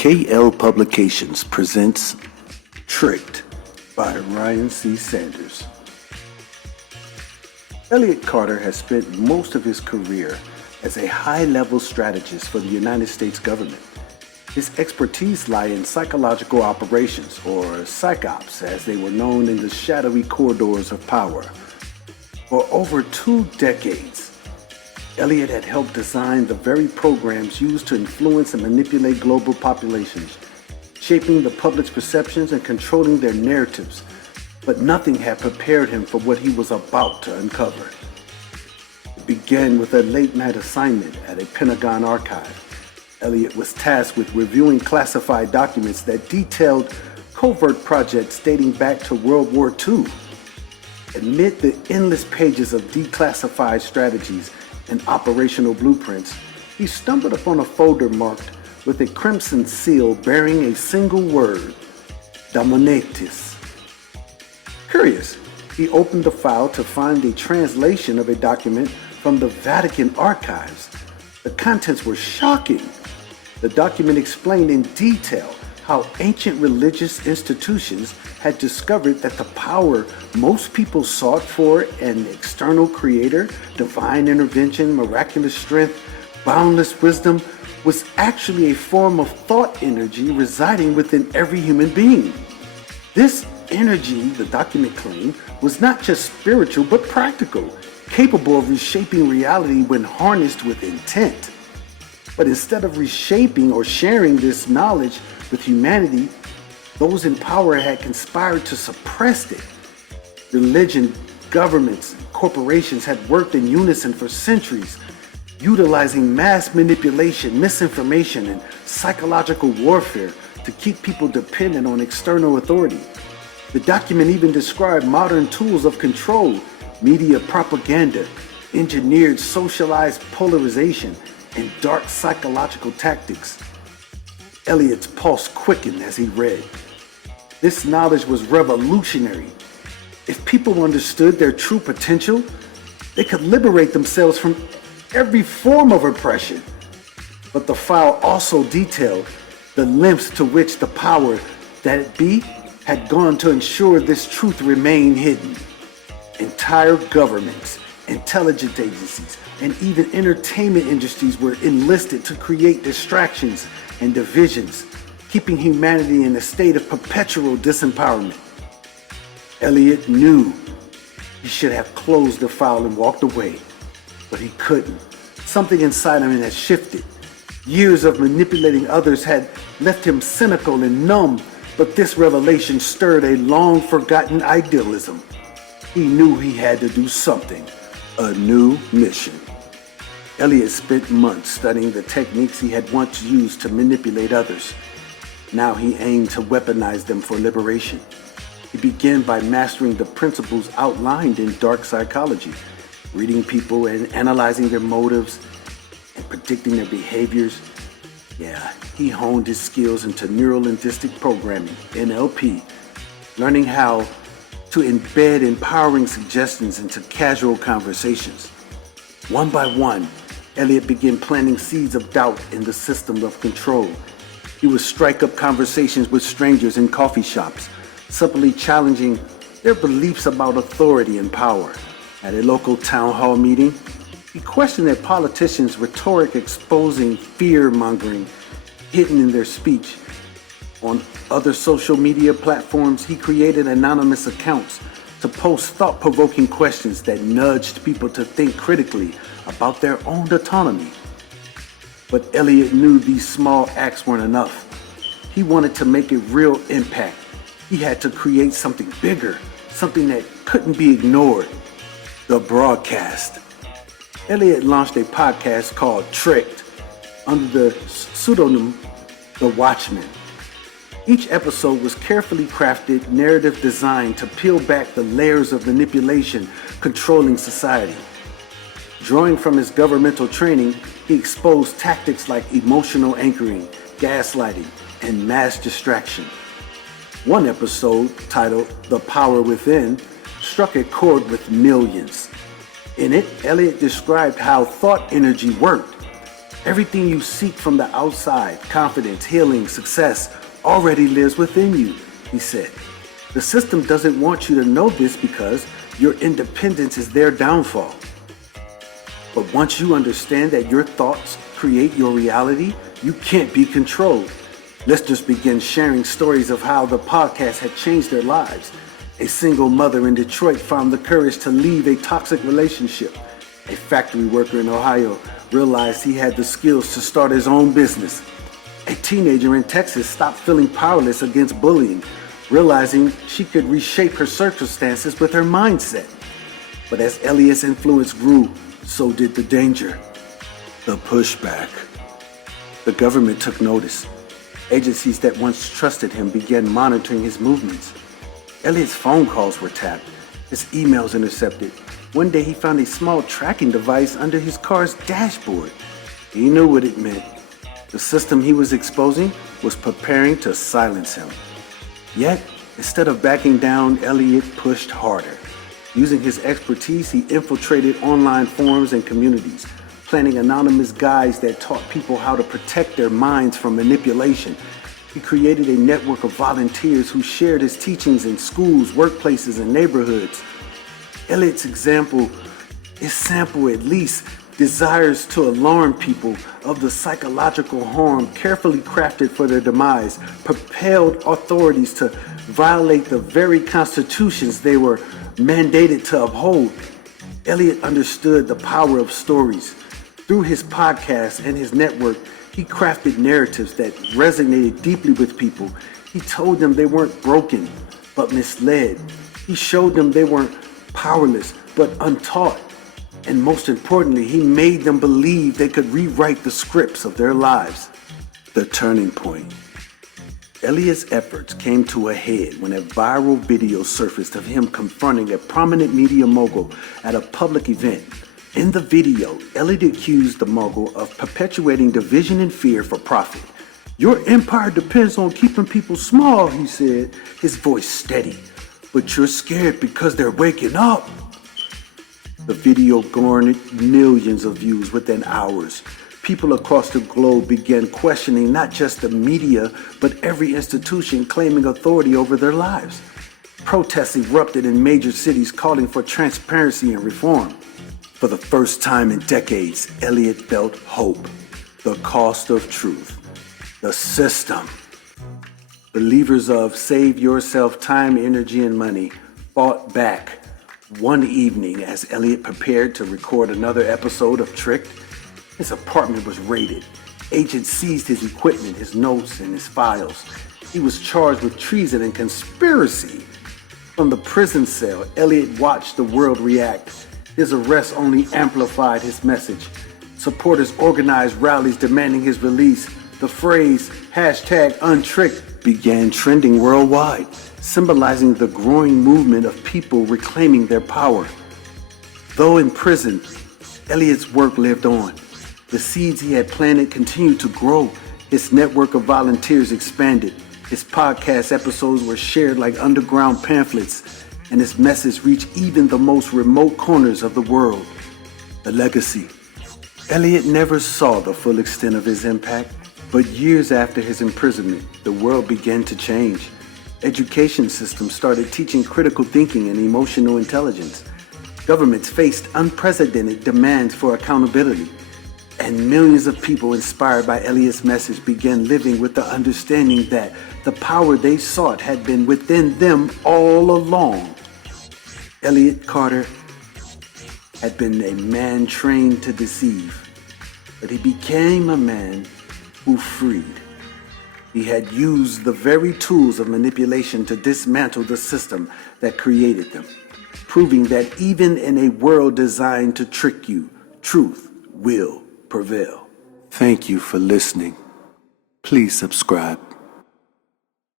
KL Publications presents Tricked by Ryan C. Sanders. Elliot Carter has spent most of his career as a high-level strategist for the United States government. His expertise lie in psychological operations, or psychops as they were known in the shadowy corridors of power. For over 2 decades, Elliot had helped design the very programs used to influence and manipulate global populations, shaping the public's perceptions and controlling their narratives. But nothing had prepared him for what he was about to uncover. It began with a late-night assignment at a Pentagon archive. Elliot was tasked with reviewing classified documents that detailed covert projects dating back to World War II. Amid the endless pages of declassified strategies and operational blueprints, he stumbled upon a folder marked with a crimson seal bearing a single word, Dominatis. Curious, he opened the file to find a translation of a document from the Vatican archives. The contents were shocking. The document explained in detail how ancient religious institutions had discovered that the power most people sought for an external creator, divine intervention, miraculous strength, boundless wisdom, was actually a form of thought energy residing within every human being. This energy, the document claimed, was not just spiritual but practical, capable of reshaping reality when harnessed with intent. But instead of reshaping or sharing this knowledge with humanity, those in power had conspired to suppress it. Religion, governments, and corporations had worked in unison for centuries, utilizing mass manipulation, misinformation, and psychological warfare to keep people dependent on external authority. The document even described modern tools of control, media propaganda, engineered socialized polarization, and dark psychological tactics. Elliot's pulse quickened as he read. This knowledge was revolutionary. If people understood their true potential, they could liberate themselves from every form of oppression. But the file also detailed the lengths to which the power that be had gone to ensure this truth remained hidden. Entire governments, intelligence agencies, and even entertainment industries were enlisted to create distractions and divisions, keeping humanity in a state of perpetual disempowerment. Elliot knew he should have closed the file and walked away, but he couldn't. Something inside him had shifted. Years of manipulating others had left him cynical and numb, but this revelation stirred a long-forgotten idealism. He knew he had to do something, a new mission. Elliot spent months studying the techniques he had once used to manipulate others. Now he aimed to weaponize them for liberation. He began by mastering the principles outlined in dark psychology, reading people and analyzing their motives and predicting their behaviors. He honed his skills into neurolinguistic programming, NLP, learning how to embed empowering suggestions into casual conversations. One by one, Elliot began planting seeds of doubt in the system of control. He would strike up conversations with strangers in coffee shops, subtly challenging their beliefs about authority and power. At a local town hall meeting, he questioned a politician's rhetoric exposing fear-mongering hidden in their speech. On other social media platforms, he created anonymous accounts to post thought-provoking questions that nudged people to think critically about their own autonomy. But Elliot knew these small acts weren't enough. He wanted to make a real impact. He had to create something bigger, something that couldn't be ignored. The broadcast. Elliot launched a podcast called Tricked under the pseudonym The Watchman. Each episode was carefully crafted narrative designed to peel back the layers of manipulation controlling society. Drawing from his governmental training, he exposed tactics like emotional anchoring, gaslighting, and mass distraction. One episode, titled The Power Within, struck a chord with millions. In it, Elliot described how thought energy worked. Everything you seek from the outside, confidence, healing, success, already lives within you, he said. The system doesn't want you to know this because your independence is their downfall. But once you understand that your thoughts create your reality, you can't be controlled. Listeners began sharing stories of how the podcast had changed their lives. A single mother in Detroit found the courage to leave a toxic relationship. A factory worker in Ohio realized he had the skills to start his own business. A teenager in Texas stopped feeling powerless against bullying, realizing she could reshape her circumstances with her mindset. But as Elliot's influence grew, so did the danger, the pushback. The government took notice. Agencies that once trusted him began monitoring his movements. Elliot's phone calls were tapped, his emails intercepted. One day he found a small tracking device under his car's dashboard. He knew what it meant. The system he was exposing was preparing to silence him. Yet, instead of backing down, Elliot pushed harder. Using his expertise, he infiltrated online forums and communities, planning anonymous guides that taught people how to protect their minds from manipulation. He created a network of volunteers who shared his teachings in schools, workplaces, and neighborhoods. Elliot's example at least desires to alarm people of the psychological harm carefully crafted for their demise, propelled authorities to violate the very constitutions they were mandated to uphold. Elliot understood the power of stories. Through his podcast and his network, he crafted narratives that resonated deeply with people. He told them they weren't broken, but misled. He showed them they weren't powerless, but untaught. And most importantly, he made them believe they could rewrite the scripts of their lives. The turning point. Elliot's efforts came to a head when a viral video surfaced of him confronting a prominent media mogul at a public event. In the video, Elliot accused the mogul of perpetuating division and fear for profit. "Your empire depends on keeping people small," he said, his voice steady. "But you're scared because they're waking up." The video garnered millions of views within hours. People across the globe began questioning not just the media, but every institution claiming authority over their lives. Protests erupted in major cities calling for transparency and reform. For the first time in decades, Elliot felt hope. The cost of truth. The system. Believers of save yourself time, energy, and money fought back. One evening, as Elliot prepared to record another episode of Tricked, his apartment was raided. Agents seized his equipment, his notes, and his files. He was charged with treason and conspiracy. From the prison cell, Elliot watched the world react. His arrest only amplified his message. Supporters organized rallies demanding his release. The phrase #untricked began trending worldwide, symbolizing the growing movement of people reclaiming their power. Though in prison, Elliot's work lived on. The seeds he had planted continued to grow. His network of volunteers expanded. His podcast episodes were shared like underground pamphlets, and his message reached even the most remote corners of the world. The legacy. Elliot never saw the full extent of his impact, but years after his imprisonment, the world began to change. Education systems started teaching critical thinking and emotional intelligence. Governments faced unprecedented demands for accountability. And millions of people inspired by Elliot's message began living with the understanding that the power they sought had been within them all along. Elliot Carter had been a man trained to deceive, but he became a man who freed. He had used the very tools of manipulation to dismantle the system that created them, proving that even in a world designed to trick you, truth will prevail. Thank you for listening. Please subscribe.